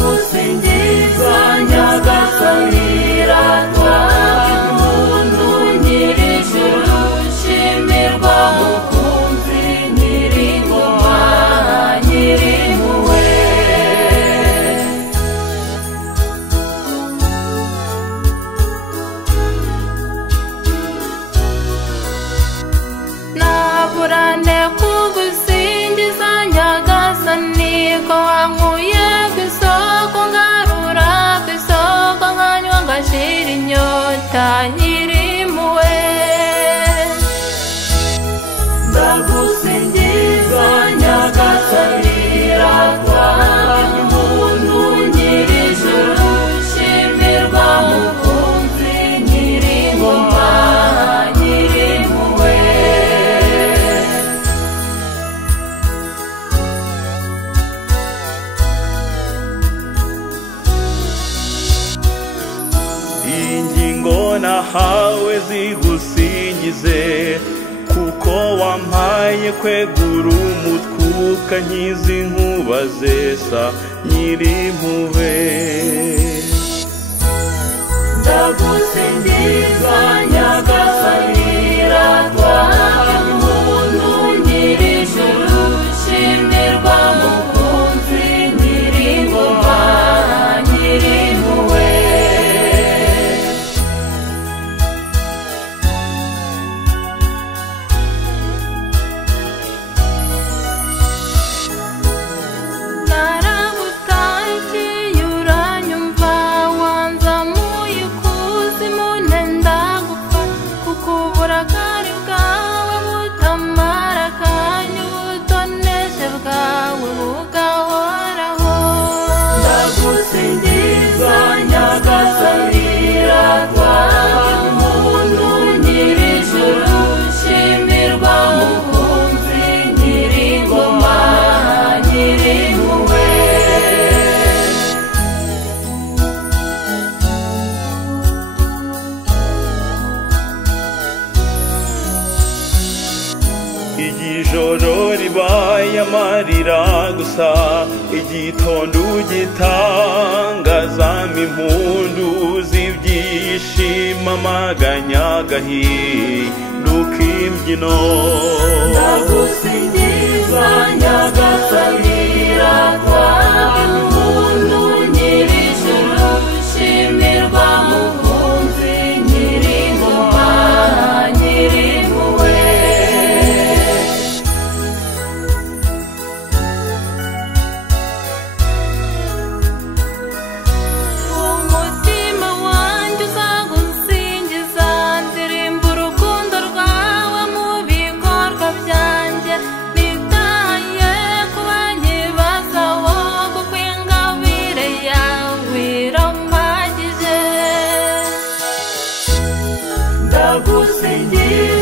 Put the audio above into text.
ndagusingiza nyagasani ratwa impundu nyir'ijuru shimirwa mukunzi nyir'ingoma nyir'impuhwe naburane kugusingiza nyagasani ko wankuye nyir'impuhwe ndagusingiza nyagasani ratwa impundu nyir'ijuru shimirwa mukunzi nyir'ingoma nyir'impuhwe nahawe zigusingize kuko wampaye kwegura umutwe ukankiza inkuba zesa nyir'impuhwe ndagusingiza nyagasani ratwa impundu nyir'ijuru shimirwa mukunzi nyir'ingoma nyir'impuhwe ndagusingiza nyagasani ratwa impundu nyir'ijuru shimirwa mukunzi nyir'ingoma nyir'impuhwe ijoro ribaye amarira gusa igitondo gitangazamo impundu z'ibyishimo amaganya agahinduka imbyino ndagusingiza nyagasani ratwa impundu nyir'ijuru shimirwa mukunzi nyir'ingoma nyir'impuhwe ndagusingiza